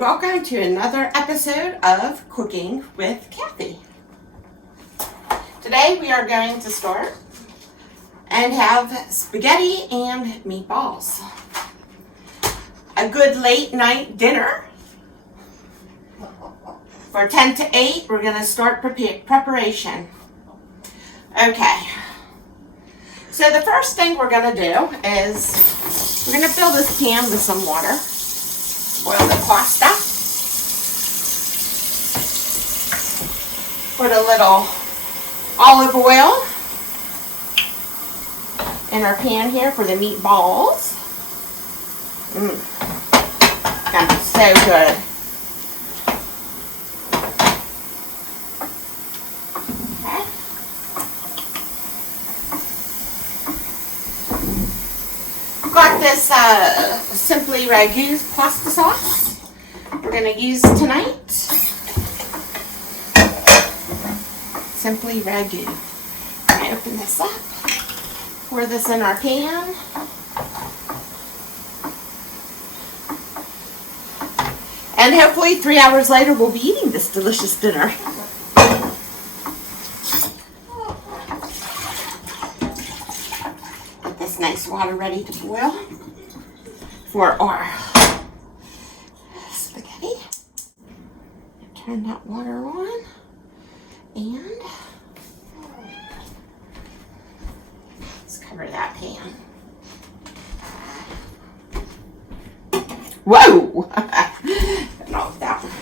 welcome to another episode of Cooking with Kathy. Today we are going to start and have spaghetti and meatballs. A good late night dinner. For 10 to 8, we're going to start preparation. Okay. So the first thing we're going to do is we're going to fill this pan with some water. Boil the pasta. Put a little olive oil in our pan here for the meatballs. Gonna be so good. Okay. Got this Simply Ragu pasta sauce we're going to use tonight. Simply Ragu. I'm going to open this up, pour this in our pan. And hopefully 3 hours later we'll be eating this delicious dinner. Get this nice water ready to boil for our spaghetti. Turn that water on and let's cover that pan. Whoa! Getting off that one.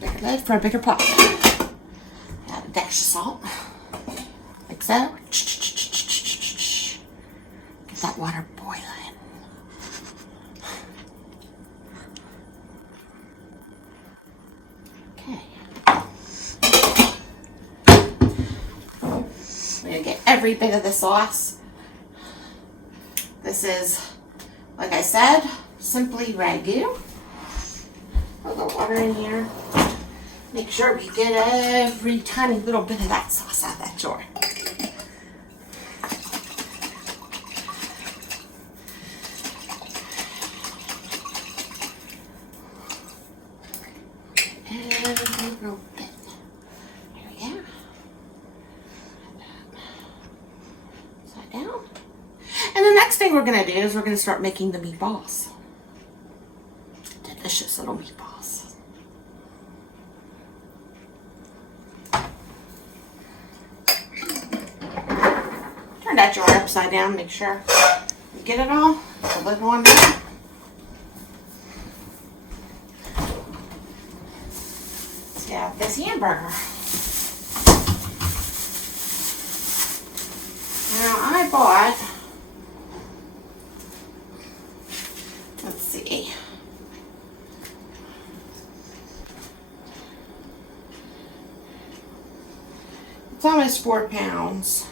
Bigger lid for a bigger pot. Add a dash of salt. Like so. Get that water boiling. Okay. We're going to get every bit of the sauce. This is, like I said, Simply Ragu. Put the water in here. Make sure we get every tiny little bit of that sauce out of that jar. Every little bit. There we go. Upside down. And the next thing we're going to do is we're going to start making the meatballs. Delicious little meatballs. Turn that jar upside down, make sure you get it all. The lid on there. Let's get out this hamburger. Now I bought, let's see, it's almost 4 pounds.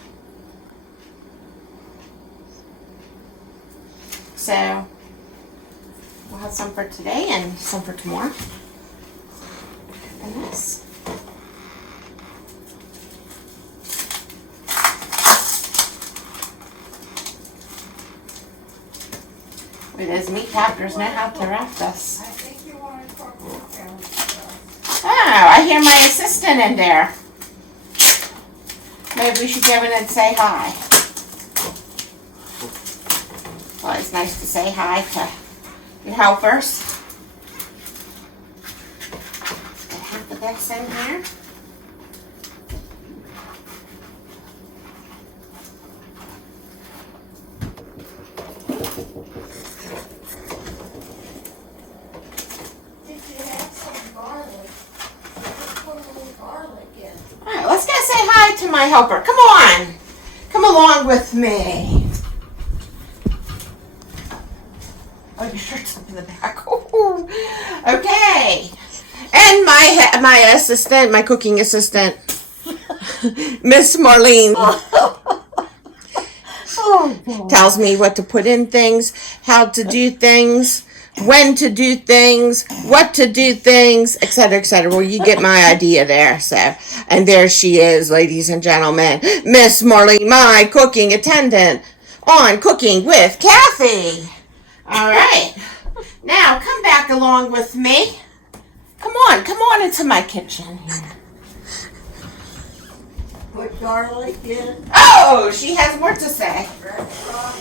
So we'll have some for today and some for tomorrow. And this. Wait, those meat packers know how to wrap this. I think you want to talk about that. Oh, I hear my assistant in there. Maybe we should go in and say hi. Well, it's nice to say hi to your helpers. Let's get half of this in here. Did you have some garlic? Put a little garlic in. All right, let's go say hi to my helper. Come on. Come along with me. Oh, your shirt's up in the back. Ooh. Okay. And my assistant, my cooking assistant, Miss Marlene, tells me what to put in things, how to do things, when to do things, what to do things, etc., etc. Well, you get my idea there. So, and there she is, ladies and gentlemen, Miss Marlene, my cooking attendant. on Cooking with Kathy. All right. Now come back along with me. Come on into my kitchen. Put garlic in. Oh, she has more to say. Red sauce.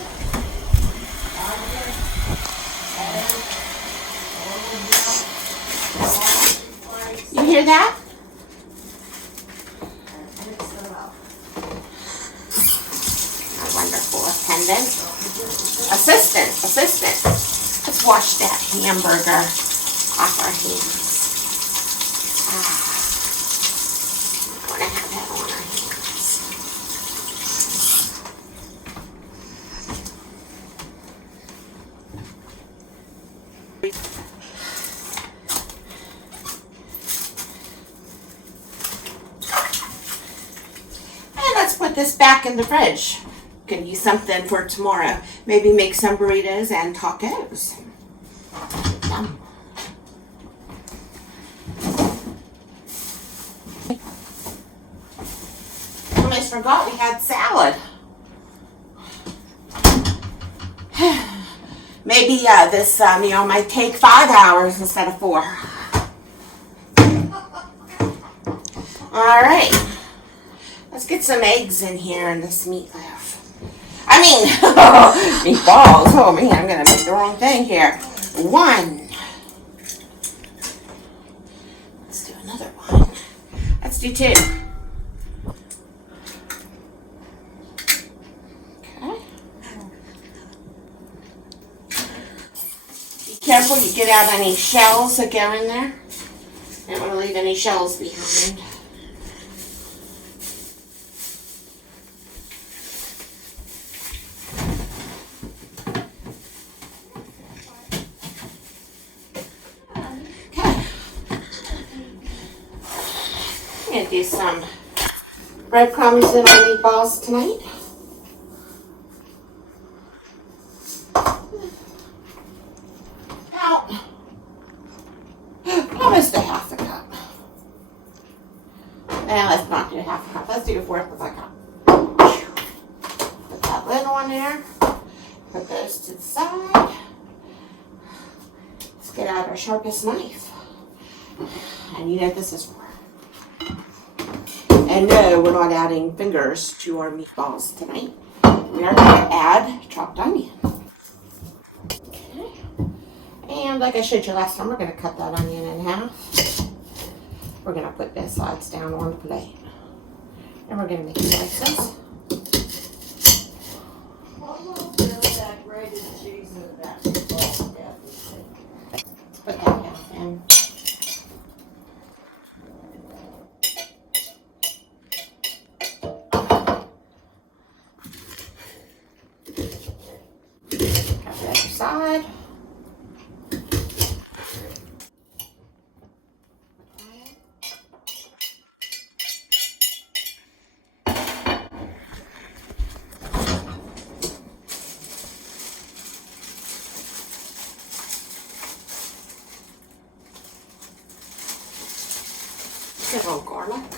Onion. Egg. You hear that? Mix it up. A wonderful attendant. Assistant. Let's wash that hamburger off our hands. I'm going to have that on our hands. And let's put this back in the fridge. Can use something for tomorrow. Maybe make some burritos and tacos. Yum. Almost forgot we had salad. Maybe this meal might take 5 hours instead of 4. All right. Let's get some eggs in here in this meatloaf. I mean, meatballs. Oh man, I'm gonna make the wrong thing here. 1. Let's do another one. Let's do 2. Okay. Be careful you get out any shells that go in there. Don't want to leave any shells behind. I'm going to do some breadcrumbs in our meatballs tonight. About almost a half a cup. Now let's not do half a cup. Let's do a fourth of a cup. Put that lid on there. Put those to the side. Let's get out our sharpest knife. And you know what this is for. And no, we're not adding fingers to our meatballs tonight. We are going to add chopped onion. Okay. And like I showed you last time, we're going to cut that onion in half. We're going to put both sides down on the plate. And we're going to make slices. What little bit of that grated cheese in that meatball, Kathy? Put that half in. Cut the other side. Get a little garlic.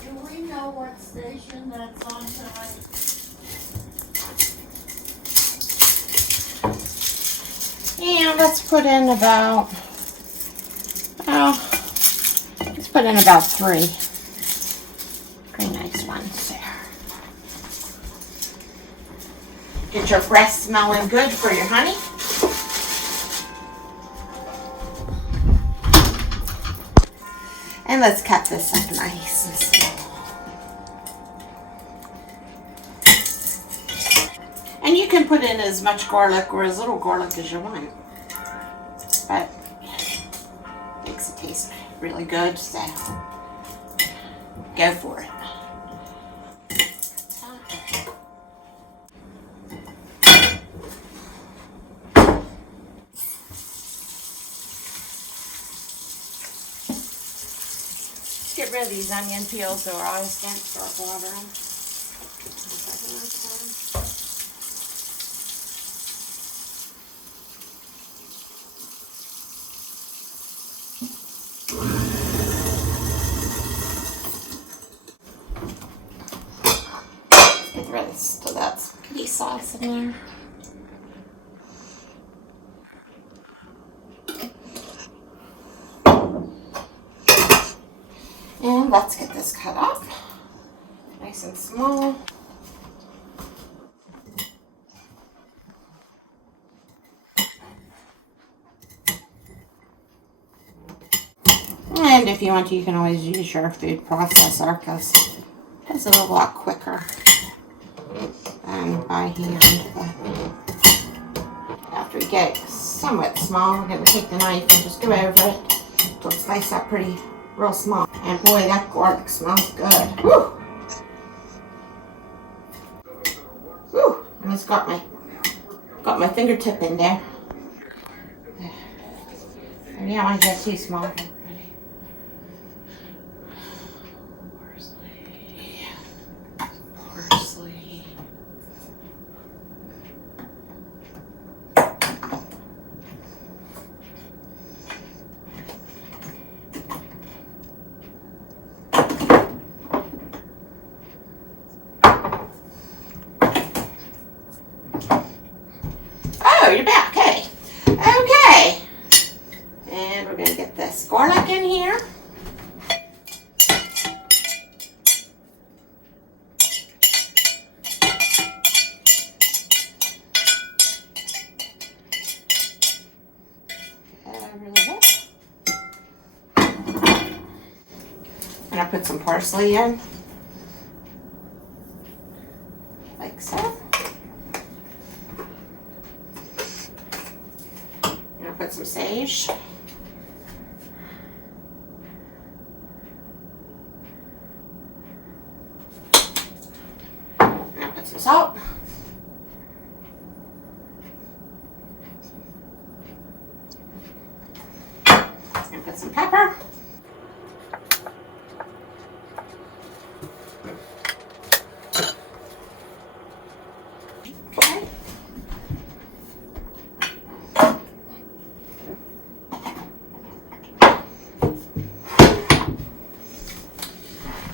Do we know what station that's on tonight? And let's put in about, let's put in about 3. 3 nice ones there. Get your breath smelling good for your honey. And let's cut this up nice and small. And you can put in as much garlic or as little garlic as you want. But it makes it taste really good, so go for it. Get rid of these onion peels so our eyes don't start watering. sauce in there. And let's get this cut up. Nice and small. And if you want to, you can always use your food processor because it's a lot quicker than by hand. But after we get it somewhat small, we're going to take the knife and just go over it till it's sliced up pretty real small. And boy, that garlic smells good. Woo! Woo! And it's got my fingertip in there. And yeah, I want to get too small. Parsley. Oh, you're back. Hey. Okay. And we're going to get this garlic in here. And I put some parsley in, like so. And I put some sage. And I put some salt. And put some pepper.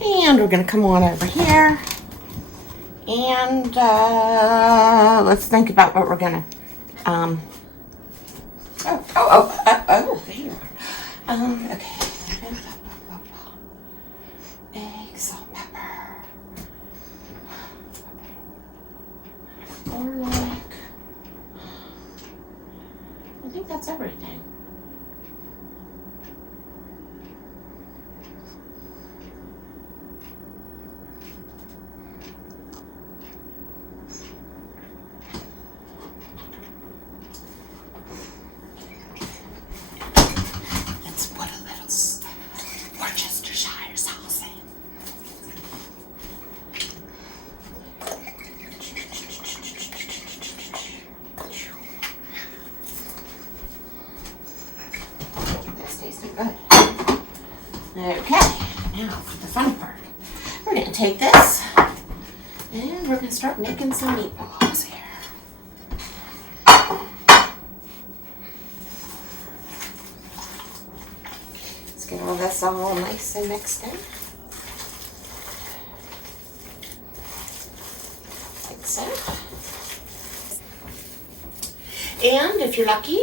And we're going to come on over here and let's think about what we're going to, there you are. Okay. Egg, salt, pepper, garlic. I think that's everything. Good. Okay, now for the fun part. We're going to take this and we're going to start making some meatballs here. Let's get all this all nice and mixed in. Like so. And if you're lucky,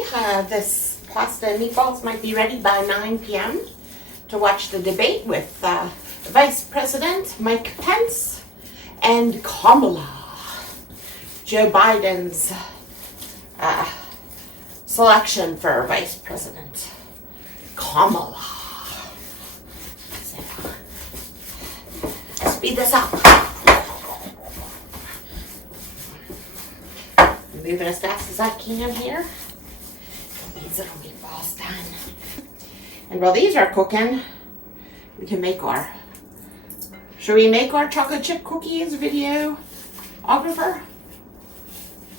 this pasta and meatballs might be ready by 9 p.m. to watch the debate with Vice President Mike Pence and Kamala, Joe Biden's selection for Vice President. Kamala. So, speed this up. I'm moving as fast as I can here. These little meatballs done. And while these are cooking, we can make our, should we make our chocolate chip cookies videographer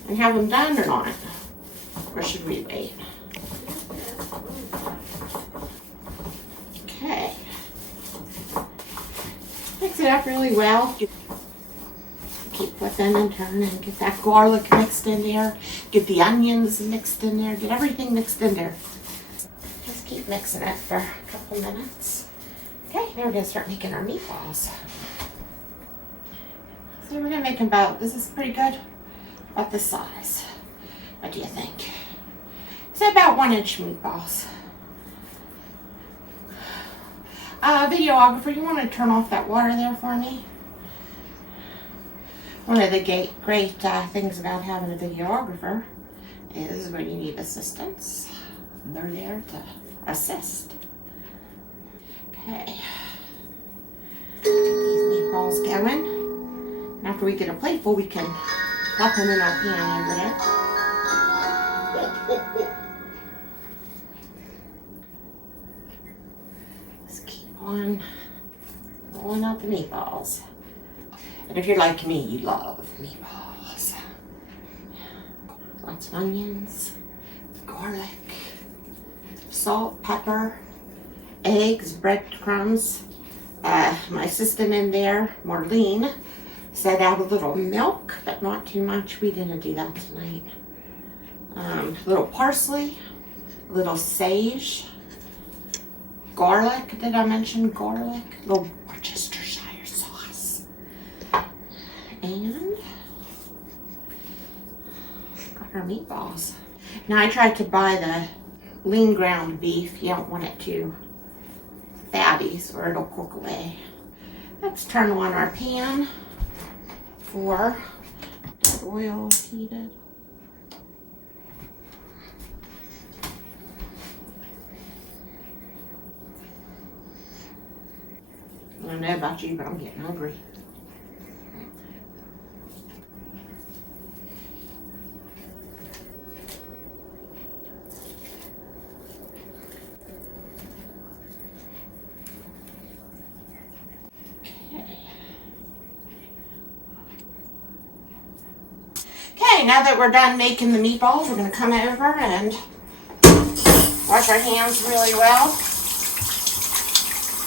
and have them done or not? Or should we wait? Okay. Mix it up really well. Keep flipping and turning, get that garlic mixed in there, get the onions mixed in there, get everything mixed in there. Just keep mixing it for a couple minutes. Okay, now we're going to start making our meatballs. So we're going to make them about, this is pretty good, About this size. What do you think? It's about 1-inch meatballs. Videographer, you want to turn off that water there for me? One of the great things about having a videographer is when you need assistance, they're there to assist. Okay. Get these meatballs going. And after we get a plateful, we can pop them in our pan over there. Let's keep on rolling out the meatballs. And if you're like me, you love meatballs. Lots of onions, garlic, salt, pepper, eggs, breadcrumbs. My assistant in there, Marlene, said add a little milk, but not too much. We didn't do that tonight. A little parsley, a little sage, garlic. Did I mention garlic? A little Worcestershire sauce. And got our meatballs. Now I tried to buy the lean ground beef. You don't want it too fatty or it'll cook away. Let's turn on our pan for that oil heated. I don't know about you, but I'm getting hungry. Okay, now that we're done making the meatballs, we're going to come over and wash our hands really well.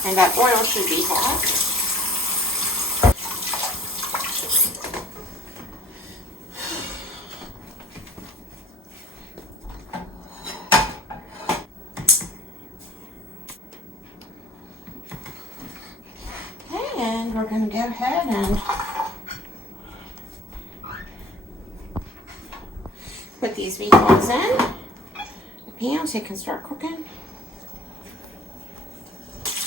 And that oil should be hot. Okay, and we're going to go ahead and put these meatballs in the pan so they can start cooking.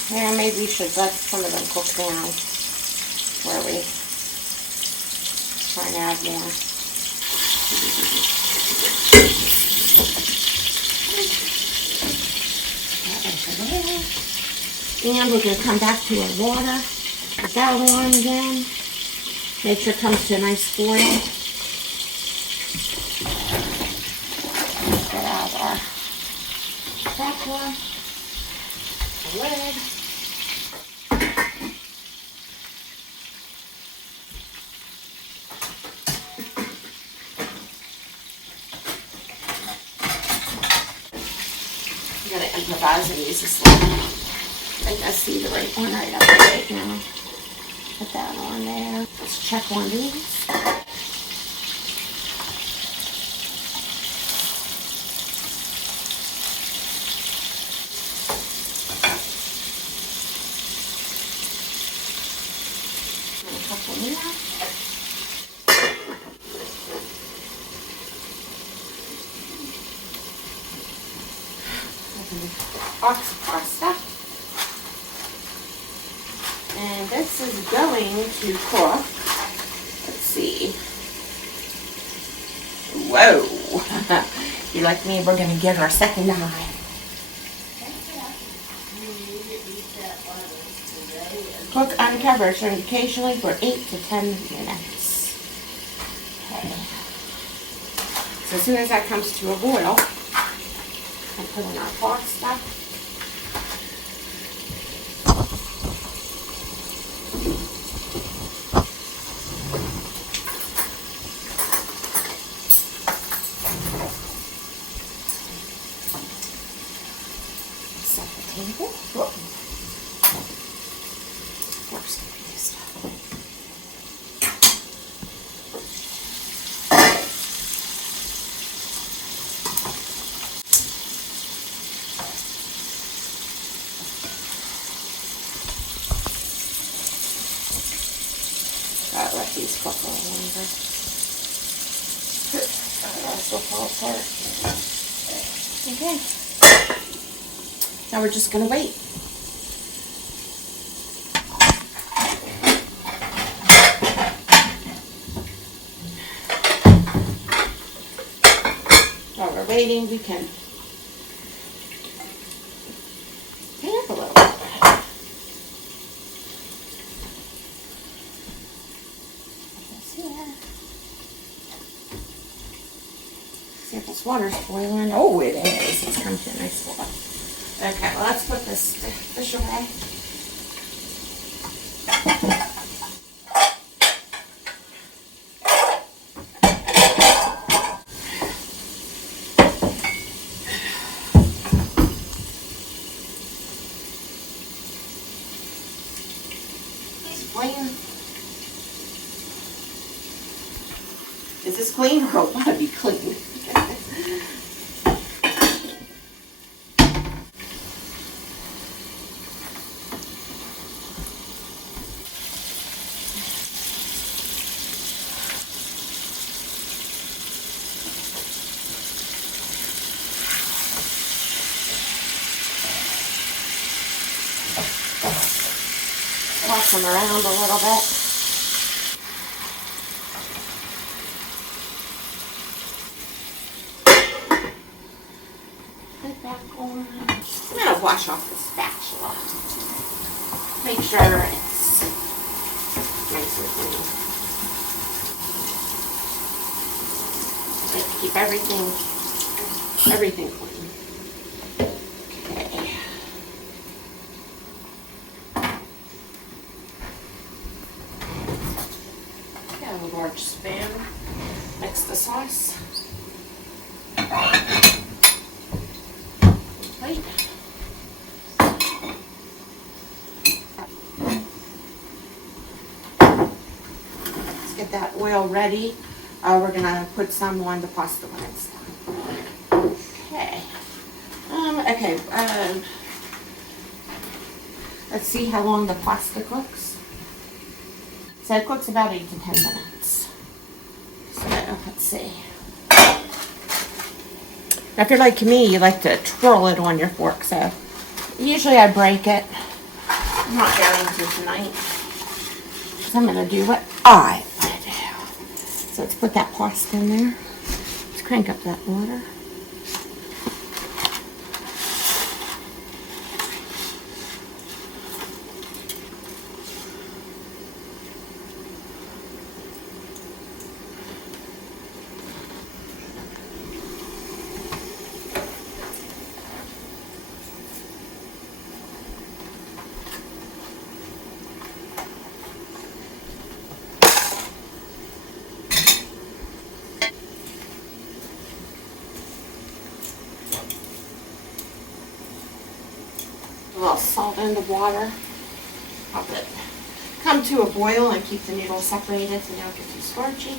Yeah, maybe we should let some of them cook down where we try and add more. And we're going to come back to our water. Put that on again. Make sure it comes to a nice boil. Get out of our spatula. The lid. I'm going to improvise and use this one. I think I see the right one right up there right now. Put that on there. Let's check one of these. And a couple more. Box of pasta. And this is going to cook. Let's see. Whoa. You're like me, we're going to give our second eye. Cook uncovered so occasionally for 8 to 10 minutes. Okay. So as soon as that comes to a boil, I put in our pasta. Set the table. Whoa. Works gonna be this stuff. Gotta let these cook a little longer. This will fall apart. Okay. Now we're just gonna wait. While we're waiting, we can clean up a little bit. See if this water's boiling. Oh, it is. It's come to a nice spot. Okay, well, let's put this fish away. It's clean. Is this clean or it want to be clean? Toss them around a little bit. Put that going. I'm gonna wash off the spatula. Make sure it's nice and clean. Like to keep everything clean. Okay. Got a large spoon. Mix the sauce. Wait. Let's get that oil ready. We're gonna put some on the pasta when it's done. Okay. Let's see how long the pasta cooks. So it cooks about 8 to 10 minutes. So let's see. If you're like me, you like to twirl it on your fork. So usually I break it. I'm not going to tonight. So I'm gonna do what I want to do. So let's put that pasta in there. Let's crank up that water. A little salt in the water. Help it come to a boil and keep the noodles separated so they don't get too starchy.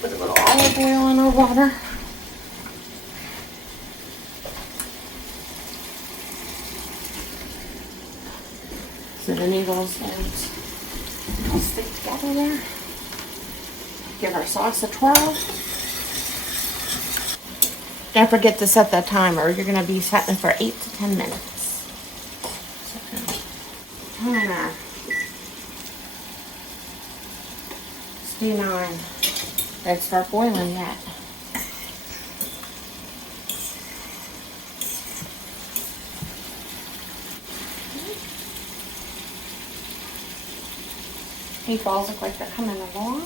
Put a little olive oil in our water. So the noodles don't all stick together there. Give our sauce a twirl. Don't forget to set that timer. You're going to be setting for 8 to 10 minutes. Timer. Stay 9. Don't start boiling yet. Meatballs look like they're coming along.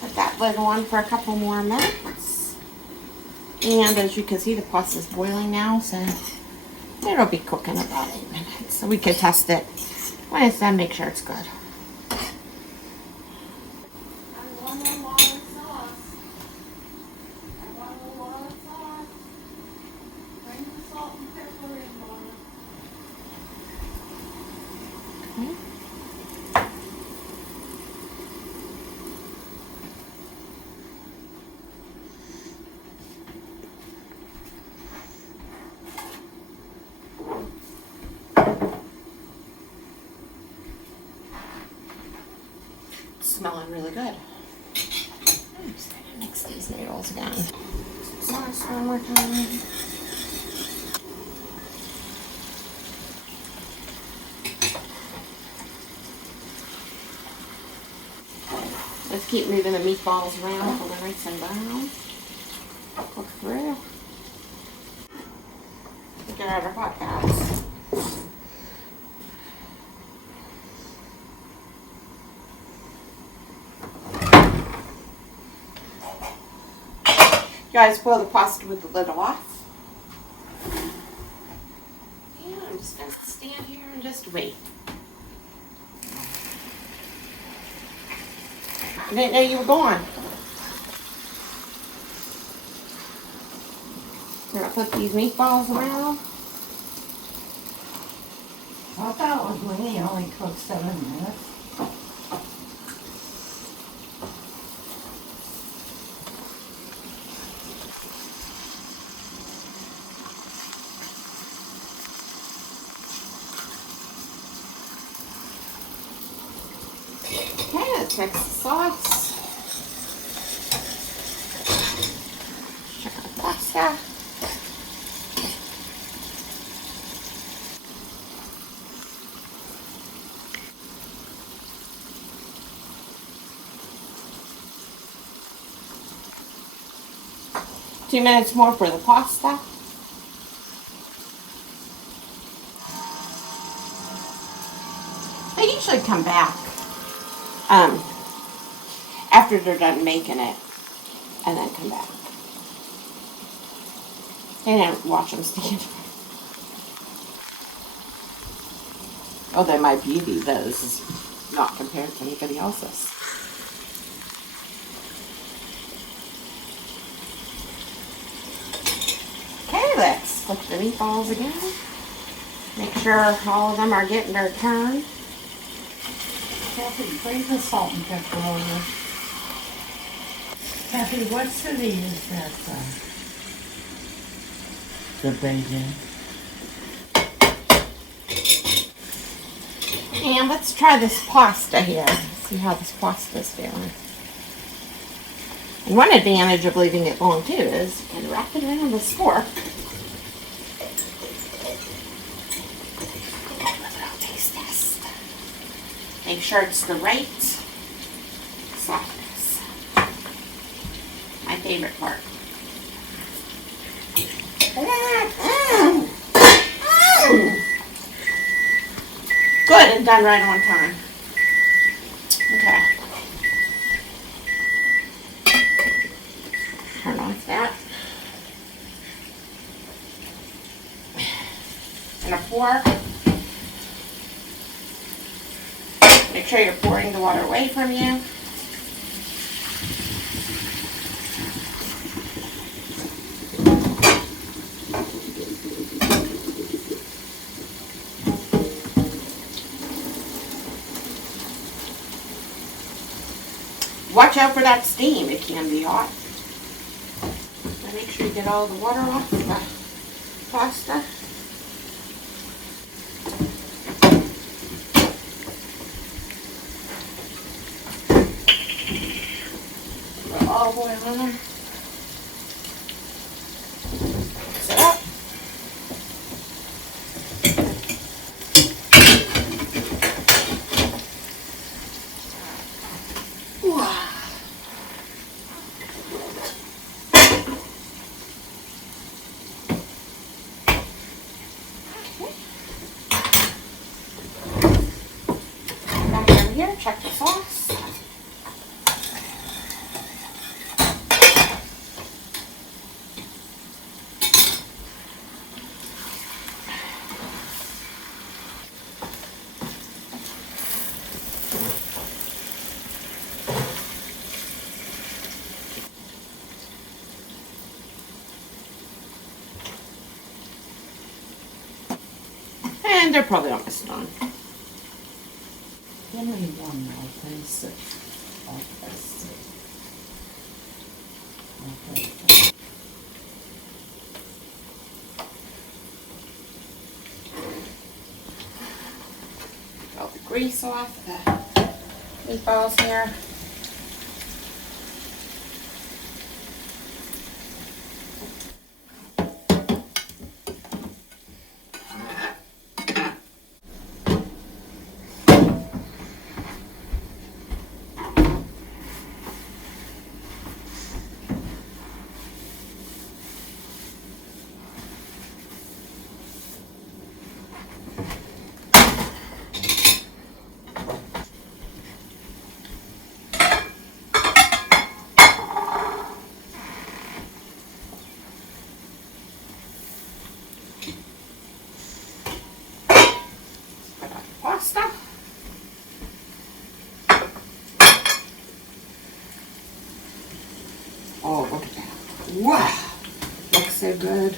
Put that lid on for a couple more minutes. And as you can see, the pasta's boiling now, so it'll be cooking about 8 minutes. So we can test it when it's done, make sure it's good. smelling really good. I'm just gonna mix these noodles again. Sauce one more time. Let's keep moving the meatballs around until they're nice and brown. Cook through. Get out our hot pads. You guys boil the pasta with the lid off. And I'm just going to stand here and just wait. I didn't know you were gone. I'm going to put these meatballs around. I thought it was when you only cooked 7 minutes. Okay, let's mix the sauce. Check out the pasta. Two minutes more for the pasta. They usually come back after they're done making it, and then come back. And then watch them stand. Although my beauty, those is not compared to anybody else's. Okay, let's flip the meatballs again. Make sure all of them are getting their turn. Kathy, bring the salt and pepper over. Kathy, what city is that The Beijing. And let's try this pasta here. See how this pasta is doing. And one advantage of leaving it long too is you can wrap it around this fork. I'll taste test. Make sure it's the right softness. My favorite part. Good, and done right on time. Okay. Turn off that. And a fork. Make sure you're pouring the water away from you. Watch out for that steam, it can be hot. So make sure you get all the water off the pasta. Put olive oil in there. Mix it up. Back over here, check the sauce. And they're probably almost done. Give me one more piece of this. Okay. Get all the grease off the meatballs here. good.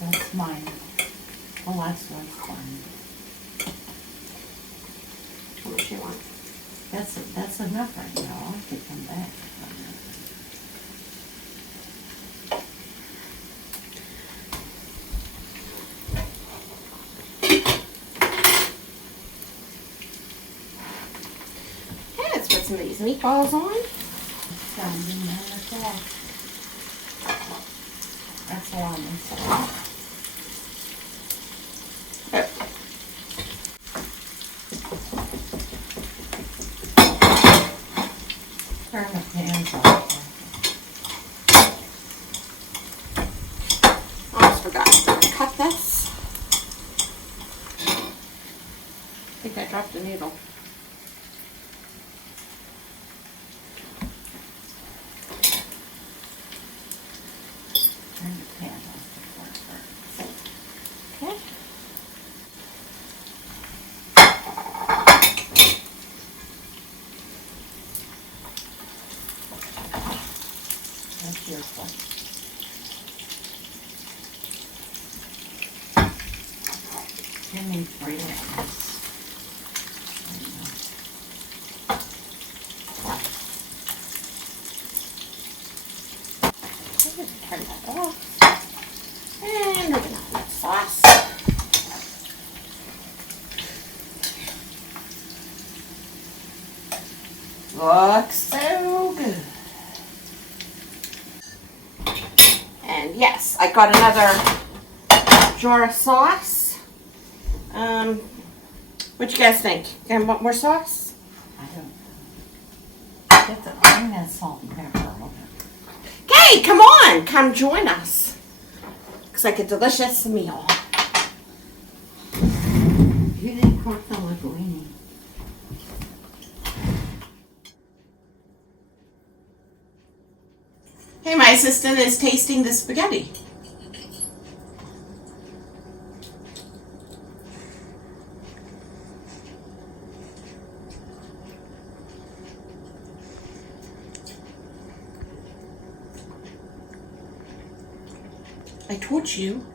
That's mine. The last one's mine. How much you want? That's enough right now. I'll have to come back. Okay, let's put some of these meatballs on. Standing on the top. That's all I'm saying. Turn the pans off. Almost forgot to cut this. I think I dropped a needle. Turn the pan off before it burns. Okay. That's your fault. Give me 3 of these. Turn that off. And we're gonna have that sauce. Looks so good. And yes, I got another jar of sauce. What you guys think? Gonna want more sauce? I don't know. Get the bring that salt and pepper on it. Okay, come on, come join us. Looks like a delicious meal. You didn't cook the linguine. Hey, my assistant is tasting the spaghetti. I told you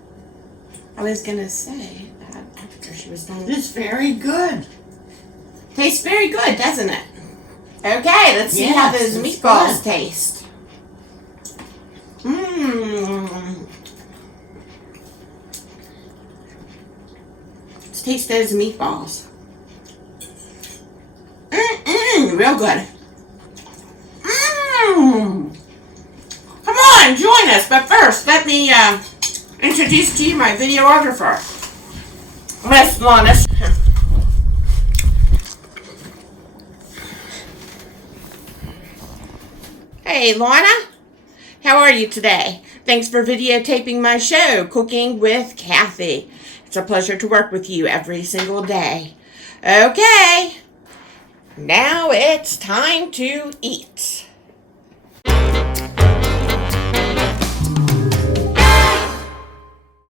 I was gonna say that after she was done. It's very good. Tastes very good, doesn't it? Okay, let's see how Yes, those it's meatballs good. taste. Mmm. Let's taste those meatballs. Real good. Come on, join us. But first, let me introduce to you my videographer, Miss Lana. Hey, Lana. How are you today? Thanks for videotaping my show, Cooking with Kathy. It's a pleasure to work with you every single day. Okay. Now it's time to eat.